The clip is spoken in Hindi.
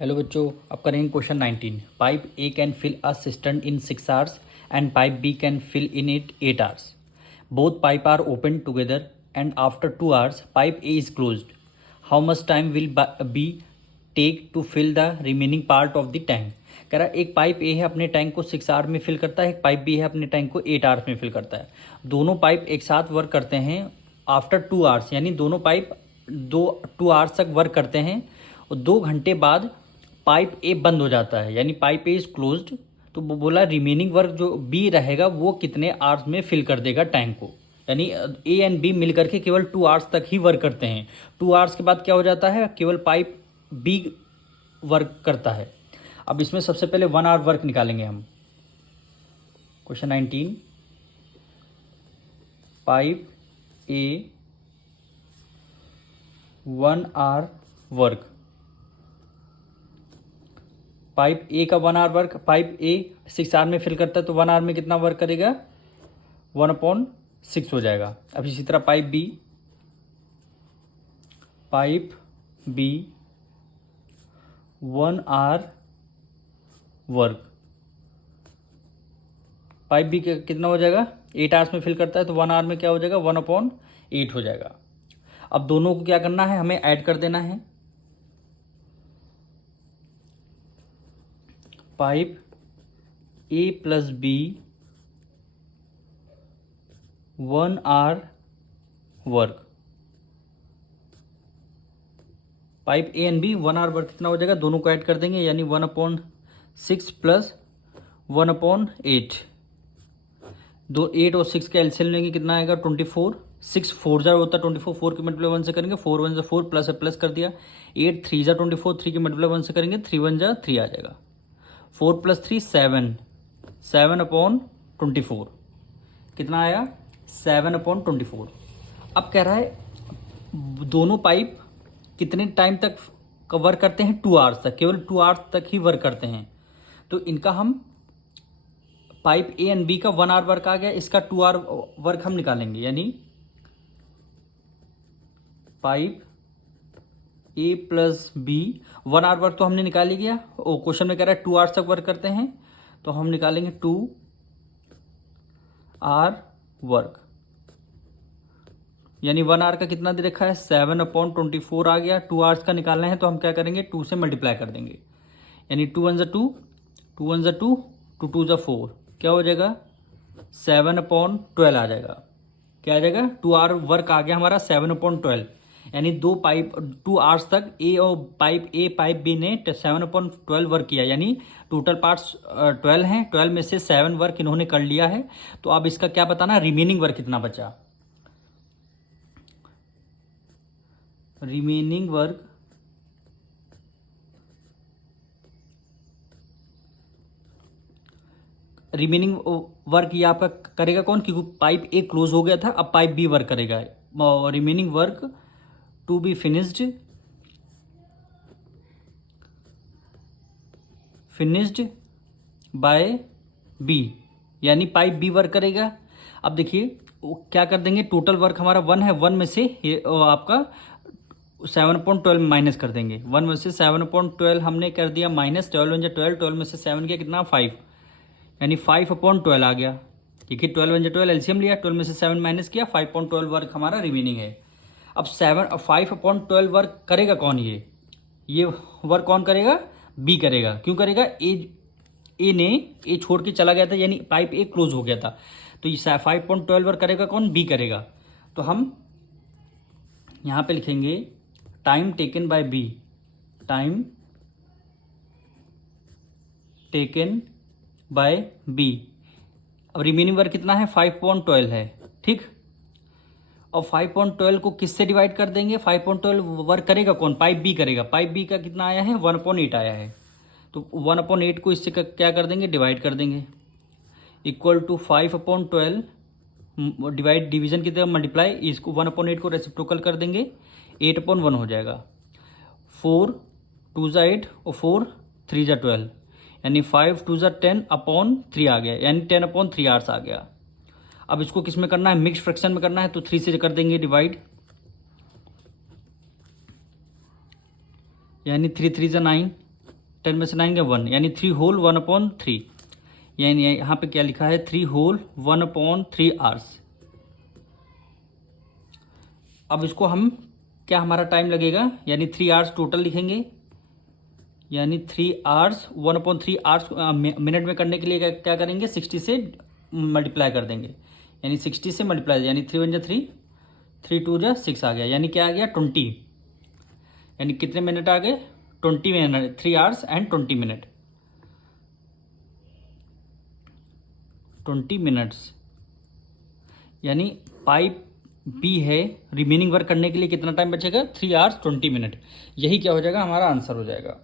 हेलो बच्चों, अब करेंगे question 19। Pipe A can fill a cistern in 6 hours and pipe B can fill in it 8 hours. Both pipe are open together and after 2 hours pipe A is closed. How much time will be take to fill the remaining part of the tank. कह रहा है एक पाइप ए है अपने टैंक को 6 hour में फिल करता है, एक पाइप बी है अपने टैंक को 8 hours में फिल करता है. दोनों पाइप एक साथ वर्क करते हैं आफ्टर 2 hours, यानी दोनों पाइप 2 hours तक वर्क करते हैं और 2 घंटे बाद पाइप ए बंद हो जाता है, यानी पाइप ए इज क्लोज्ड. तो वो बोला रिमेनिंग वर्क जो बी रहेगा वो कितने आवर्स में फिल कर देगा टैंक को. यानी ए एंड बी मिल करके केवल 2 hours तक ही वर्क करते हैं. 2 hours के बाद क्या हो जाता है, केवल पाइप बी वर्क करता है. अब इसमें सबसे पहले 1 hour वर्क निकालेंगे हम. क्वेश्चन 19, पाइप ए 1 hour वर्क. पाइप ए का 1 hour वर्क, पाइप ए 6 hour में फिल करता है तो 1 hour में कितना वर्क करेगा, 1/6 हो जाएगा. अब इसी तरह pipe B 1 hour work. Pipe B कितना हो जाएगा, 8 hours में फिल करता है तो 1 hour में क्या हो जाएगा, 1/8 हो जाएगा. अब दोनों को क्या करना है, हमें ऐड कर देना है. Pipe A plus B 1 hour work. Pipe A and B 1 hour work कितना हो जाएगा, दोनों को ऐड कर देंगे, यानी 1/6 प्लस 1/8. 8 और 6 का एलसीएम लेंगे, कितना आएगा 24. 6 4 जार होता है 24, 4 की मल्टीप्लाई 1 से करेंगे, 4 1 जार 4 प्लस कर दिया. 8 3 जार 24, 3 की मल्टीप्लाई 1 से करेंगे, 3 1 जार 3 आ जाएगा. 4 + 3 7/24 कितना आया, 7/24. अब कह रहा है दोनों पाइप कितने टाइम तक वर्क करते हैं, 2 hours तक, केवल 2 hours तक ही वर्क करते हैं. तो इनका हम पाइप ए एंड बी का 1 hour वर्क आ गया, इसका 2 hour वर्क हम निकालेंगे. यानी pipe A plus B 1 hour work तो हमने निकाल ही गया. ओ क्वेश्चन में कह रहा है 2 hours तक वर्क करते हैं, तो हम निकालेंगे 2 hour वर्क. यानी 1 hour का कितना दे रखा है, 7/24 आ गया. 2 hours का निकालना है तो हम क्या करेंगे, 2 से मल्टीप्लाई कर देंगे. यानी 2 1 2, 2 1 2, 2 2 4, क्या हो जाएगा 7/12 आ जाएगा. क्या आ जाएगा, 2 hour वर्क आ गया हमारा 7/12. यानी 2 hours तक ए और पाइप बी ने 7/12 वर्क किया. यानी टोटल पार्ट्स 12 हैं, 12 में से 7 वर्क इन्होंने कर लिया है. तो अब इसका क्या बताना, रिमेनिंग वर्क कितना बचा. रिमेनिंग वर्क ये आपका करेगा कौन, क्योंकि पाइप ए क्लोज हो गया था, अब पाइप बी वर्क करेगा. Remaining work to be finished by B, यानी पाइप बी वर्क करेगा. अब देखिए क्या कर देंगे, टोटल वर्क हमारा 1 है, 1 में से आपका 7/12 माइनस कर देंगे. 1 में से 7/12 हमने कर दिया माइनस. 12 12, 12 में से 7 गया कितना 5, यानी 5/12 आ गया. ठीक है, 12 12 एलसीएम लिया, 12 में से 7 माइनस किया, 5/12 वर्क हमारा रिमेनिंग है. अब 5/12 वर्क करेगा कौन, ये वर्क कौन करेगा, बी करेगा. क्यों करेगा, ए छोड़ के चला गया था, यानी पाइप ए क्लोज हो गया था. तो ये 5/12 वर्क करेगा कौन, बी करेगा. तो हम यहाँ पे लिखेंगे time taken by B, time taken by B. अब रिमेनिंग वर्क कितना है, 5/12 है. ठीक, और 5/12 को किससे डिवाइड कर देंगे, 5/12 वर्क करेगा कौन, पाइप बी करेगा. पाइप बी का कितना आया है, 1/8 आया है. तो 1/8 को इससे क्या कर देंगे, डिवाइड कर देंगे. इक्वल टू 5/12 डिवीजन की तरह मल्टीप्लाई, इसको 1/8 को रेसिप्रोकल कर देंगे, 8/1 हो जाएगा. 4 2 8 और 4 3 12, यानी 5 2 10/3 आ गया, यानी 10/3 आवर्स आ गया. अब इसको किस में करना है, मिक्स फ्रैक्शन में करना है, तो 3 से कर देंगे डिवाइड, यानी 3 3 9, 10 में से 9 गया 1, यानी 3 होल 1/3, यानी यहाँ पे क्या लिखा है 3 होल 1/3 आवर्स। अब इसको हम क्या हमारा टाइम लगेगा, यानी 3 आवर्स टोटल लिखेंगे, यानी 3 आवर्स 1/3 आवर्स मिनट में करने के लिए क्या करेंगे 60 से मल्टीप्लाई कर देंगे, यानी 60 से मल्टीप्लाई, यानी 3 1 3, 3 2 6 आ गया, यानी क्या आ गया 20, यानी कितने मिनट आ गए 20 minute, 3 hours and 20 minute, 20 minutes. यानी पाइप बी है, रिमेनिंग वर्क करने के लिए कितना टाइम बचेगा 3 आवर्स 20 मिनट। यही क्या हो जाएगा हमारा आंसर हो जाएगा।